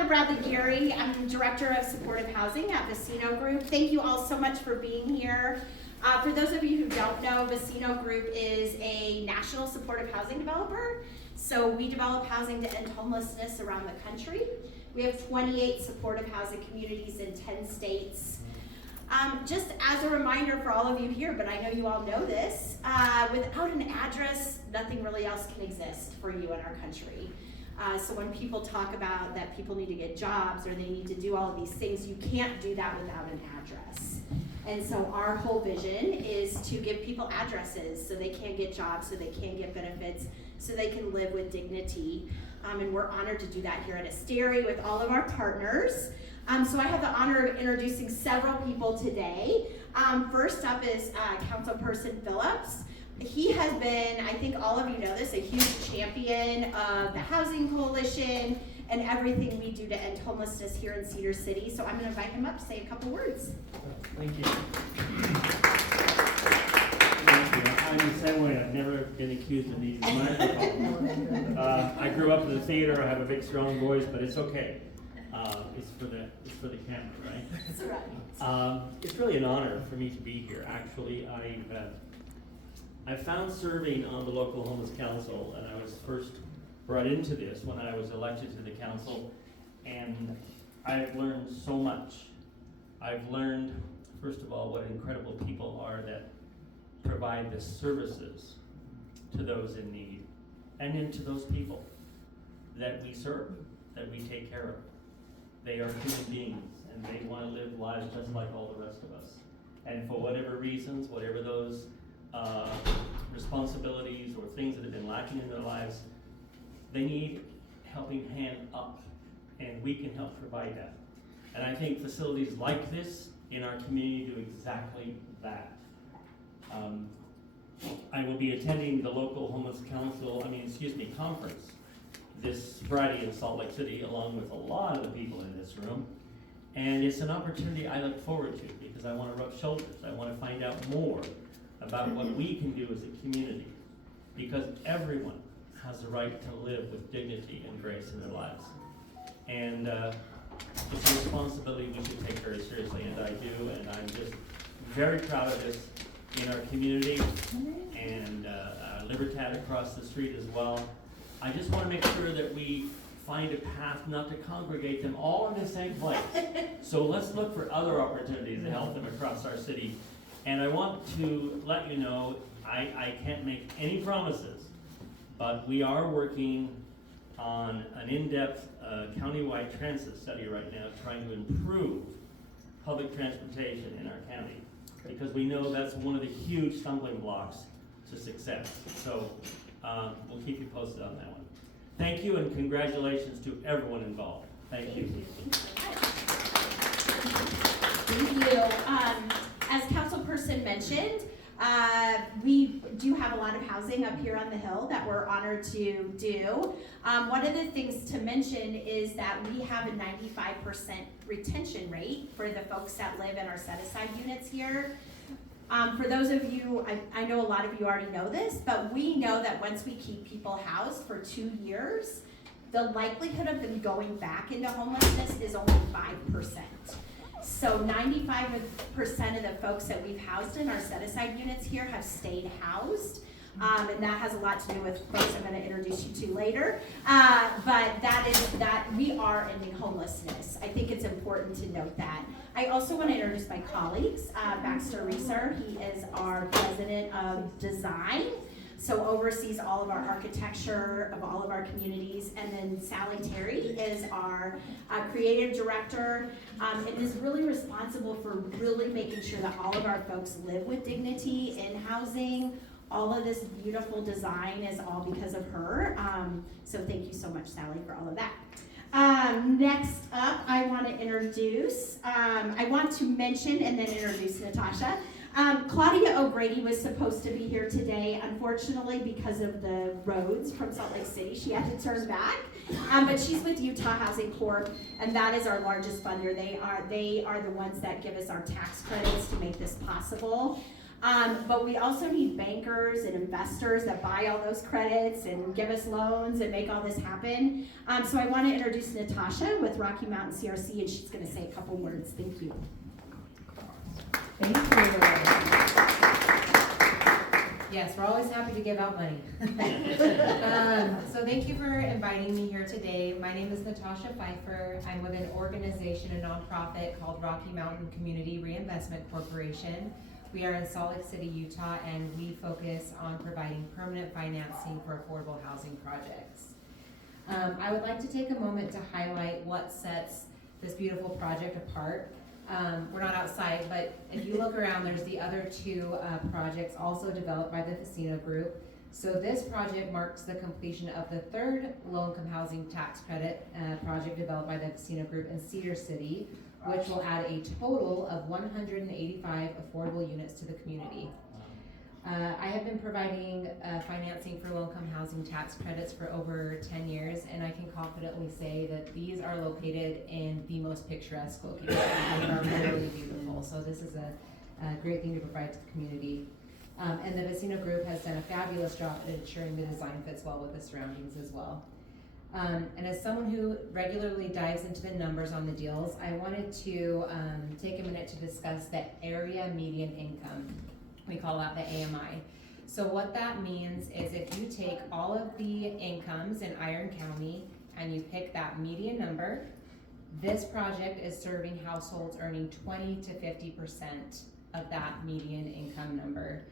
Heather Bradley Geary. I'm Director of Supportive Housing at Vecino Group. Thank you all so much for being here. For those of you who don't know, Vecino Group is a national supportive housing developer. So we develop housing to end homelessness around the country. We have 28 supportive housing communities in 10 states. Just as a reminder for all of you here, but I know you all know this, without an address, nothing really else can exist for you in our country. So when people talk about that people need to get jobs or they need to do all of these things, you can't do that without an address. And so our whole vision is to give people addresses so they can get jobs, so they can get benefits, so they can live with dignity. And we're honored to do that here at Asteri with all of our partners. So I have the honor of introducing several people today. First up is Councilperson Phillips. He has been, I think all of you know this, a huge champion of the Housing Coalition and everything we do to end homelessness here in Cedar City. So I'm going to invite him up to say a couple words. Thank you. I'm the same way. I've never been accused of using microphones. I grew up in the theater. I have a big, strong voice, but it's okay. It's for the camera, right? That's right. It's really an honor for me to be here. Actually, I found serving on the local homeless council, and I was first brought into this when I was elected to the council, and I've learned so much. I've learned, first of all, what incredible people are that provide the services to those in need, and then to those people that we serve, that we take care of. They are human beings, and they want to live lives just like all the rest of us. And for whatever reasons, whatever those responsibilities or things that have been lacking in their lives, they need helping hand up, and we can help provide that. And I think facilities like this in our community do exactly that. I will be attending the local homeless conference this Friday in Salt Lake City, along with a lot of the people in this room. And it's an opportunity I look forward to because I want to rub shoulders. I want to find out more about what we can do as a community, because everyone has the right to live with dignity and grace in their lives. And it's a responsibility we should take very seriously, and I do, and I'm just very proud of this in our community, and Libertad across the street as well. I just want to make sure that we find a path not to congregate them all in the same place. So let's look for other opportunities to help them across our city. And I want to let you know, I can't make any promises, but we are working on an in-depth countywide transit study right now, trying to improve public transportation in our county, because we know that's one of the huge stumbling blocks to success. So we'll keep you posted on that one. Thank you, and congratulations to everyone involved. Thank you. Thank you. As Councilperson mentioned, we do have a lot of housing up here on the Hill that we're honored to do. One of the things to mention is that we have a 95% retention rate for the folks that live in our set-aside units here. For those of you, I know a lot of you already know this, but we know that once we keep people housed for 2 years, the likelihood of them going back into homelessness is only 5%. So 95% of the folks that we've housed in our set-aside units here have stayed housed. And that has a lot to do with folks I'm going to introduce you to later. But that we are ending homelessness. I think it's important to note that. I also want to introduce my colleagues. Baxter Reeser, he is our president of design, so oversees all of our architecture of all of our communities. And then Sally Terry is our creative director, and is really responsible for really making sure that all of our folks live with dignity in housing. All of this beautiful design is all because of her. So thank you so much, Sally, for all of that. Next up, I want to mention and then introduce Natasha. Claudia O'Grady was supposed to be here today. Unfortunately, because of the roads from Salt Lake City, she had to turn back. But she's with Utah Housing Corp, and that is our largest funder. They are the ones that give us our tax credits to make this possible. But we also need bankers and investors that buy all those credits and give us loans and make all this happen. So I want to introduce Natasha with Rocky Mountain CRC, and she's going to say a couple words. Thank you. Thank you. Yes, we're always happy to give out money. So thank you for inviting me here today. My name is Natasha Pfeiffer. I'm with an organization, a nonprofit called Rocky Mountain Community Reinvestment Corporation. We are in Salt Lake City, Utah, and we focus on providing permanent financing for affordable housing projects. I would like to take a moment to highlight what sets this beautiful project apart. We're not outside, but if you look around, there's the other two projects also developed by the Vecino Group. So this project marks the completion of the third low-income housing tax credit project developed by the Vecino Group in Cedar City, which will add a total of 185 affordable units to the community. I have been providing financing for low-income housing tax credits for over 10 years, and I can confidently say that these are located in the most picturesque locations. They are really beautiful, so this is a great thing to provide to the community. And the Vecino Group has done a fabulous job at ensuring the design fits well with the surroundings as well. And as someone who regularly dives into the numbers on the deals, I wanted to take a minute to discuss the area median income. We call that the AMI. So what that means is if you take all of the incomes in Iron County and you pick that median number, this project is serving households earning 20 to 50% of that median income number.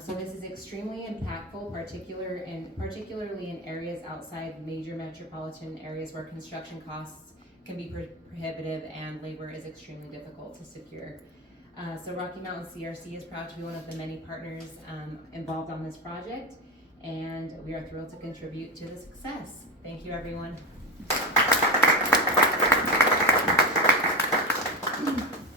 So this is extremely impactful, particularly in areas outside major metropolitan areas where construction costs can be prohibitive and labor is extremely difficult to secure. So Rocky Mountain CRC is proud to be one of the many partners involved on this project, and we are thrilled to contribute to the success. Thank you, everyone.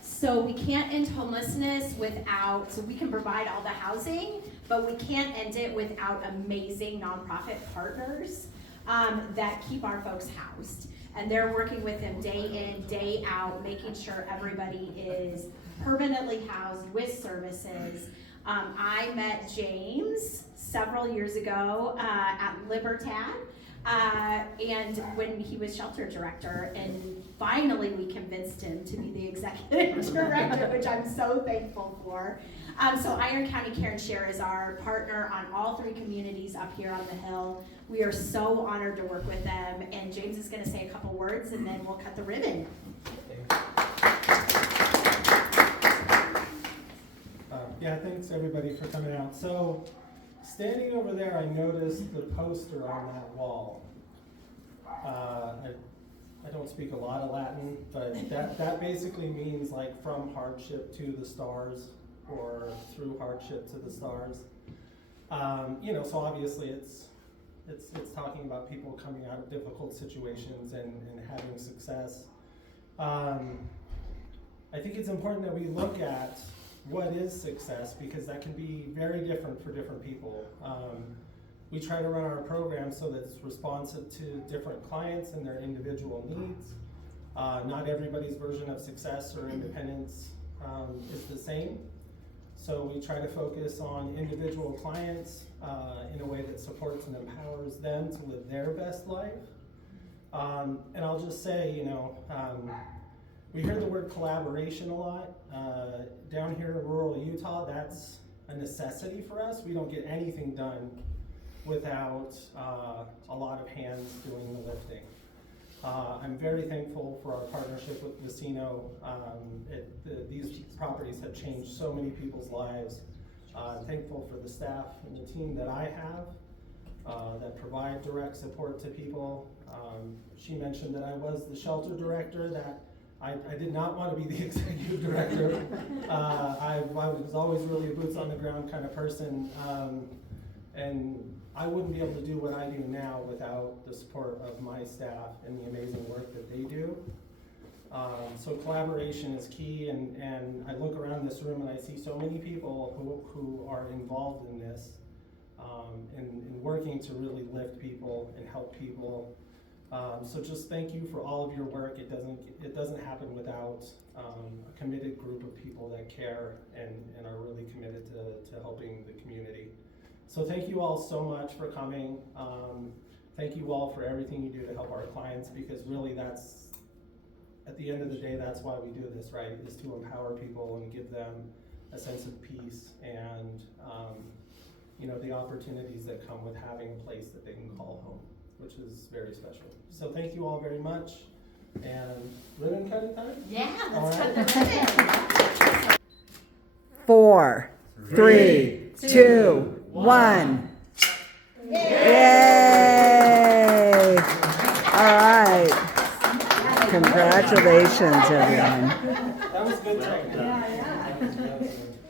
So we can't end homelessness without, so we can provide all the housing, but we can't end it without amazing nonprofit partners that keep our folks housed. And they're working with them day in, day out, making sure everybody is permanently housed with services. I met James several years ago at Libertad, and when he was shelter director, and finally we convinced him to be the executive director, which I'm so thankful for. So Iron County Care and Share is our partner on all three communities up here on the Hill. We are so honored to work with them, and James is going to say a couple words and then we'll cut the ribbon. Yeah, thanks everybody for coming out. So, standing over there, I noticed the poster on that wall. I don't speak a lot of Latin, but that basically means like from hardship to the stars, or through hardship to the stars. So obviously it's talking about people coming out of difficult situations and having success. I think it's important that we look at what is success, because that can be very different for different people. We try to run our program so that it's responsive to different clients and their individual needs. Not everybody's version of success or independence is the same. So we try to focus on individual clients in a way that supports and empowers them to live their best life. And I'll just say, we hear the word collaboration a lot. Down here in rural Utah, that's a necessity for us. We don't get anything done without a lot of hands doing the lifting. I'm very thankful for our partnership with Vecino. These properties have changed so many people's lives. I'm thankful for the staff and the team that I have that provide direct support to people. She mentioned that I was the shelter director, that I did not want to be the executive director. I was always really a boots on the ground kind of person, and I wouldn't be able to do what I do now without the support of my staff and the amazing work that they do. So collaboration is key, and I look around this room and I see so many people who are involved in this, in working to really lift people and help people So just thank you for all of your work. It doesn't happen without a committed group of people that care and are really committed to helping the community. So thank you all so much for coming. Thank you all for everything you do to help our clients, because really that's, at the end of the day, that's why we do this, right? Is to empower people and give them a sense of peace and you know, the opportunities that come with having a place that they can call home, which is very special. So thank you all very much. And ribbon cutting time? Yeah, All let's right. cut the ribbon. 4, 3, 2, 1. Yay! All right. Congratulations, everyone. That was good.